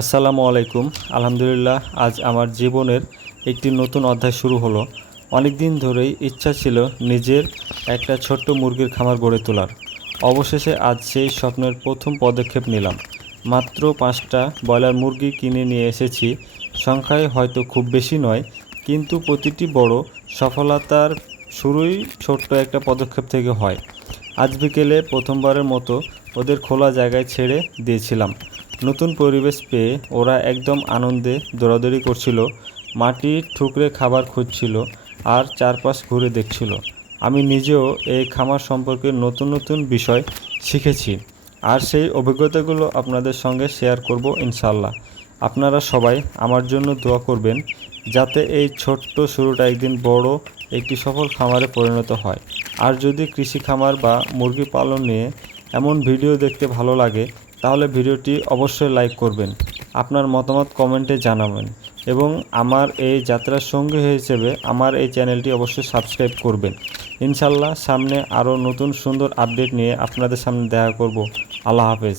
আসসালামু আলাইকুম। আলহামদুলিল্লাহ, আজ আমার জীবনের একটি নতুন অধ্যায় শুরু হলো। অনেক দিন ধরেই ইচ্ছা ছিল নিজের একটা ছোট্ট মুরগির খামার গড়ে তোলার। অবশেষে আজ সেই স্বপ্নের প্রথম পদক্ষেপ নিলাম। মাত্র 5টা ব্রয়লার মুরগি কিনে নিয়ে এসেছি। সংখ্যায় হয়তো খুব বেশি নয়, কিন্তু প্রতিটি বড় সফলতার শুরুই ছোট্ট একটা পদক্ষেপ থেকে হয়। আজ বিকেলে প্রথমবারের মতো ওদের খোলা জায়গায় ছেড়ে দিয়েছিলাম। নতুন পরিবেশ পেয়ে ওরা একদম আনন্দে দৌড়াদৌড়ি করছিল, মাটি ঠুকরে খাবার খুঁজছিল আর চারপাশ ঘুরে দেখছিল। আমি নিজেও এই খামার সম্পর্কে নতুন নতুন বিষয় শিখেছি, আর সেই অভিজ্ঞতাগুলো আপনাদের সঙ্গে শেয়ার করব ইনশাল্লাহ। আপনারা সবাই আমার জন্য দোয়া করবেন, যাতে এই ছোট্ট শুরুটা একদিন বড় একটি সফল খামারে পরিণত হয়। আর যদি কৃষি খামার বা মুরগি পালন নিয়ে এমন ভিডিও দেখতে ভালো লাগে, তাহলে ভিডিওটি অবশ্যই লাইক করবেন, আপনার মতামত কমেন্টে জানাবেন এবং আমার এই যাত্রার সঙ্গী হিসেবে আমার এই চ্যানেলটি অবশ্যই সাবস্ক্রাইব করবেন। ইনশাল্লাহ সামনে আরও নতুন সুন্দর আপডেট নিয়ে আপনাদের সামনে দেখা করব। আল্লাহ হাফেজ।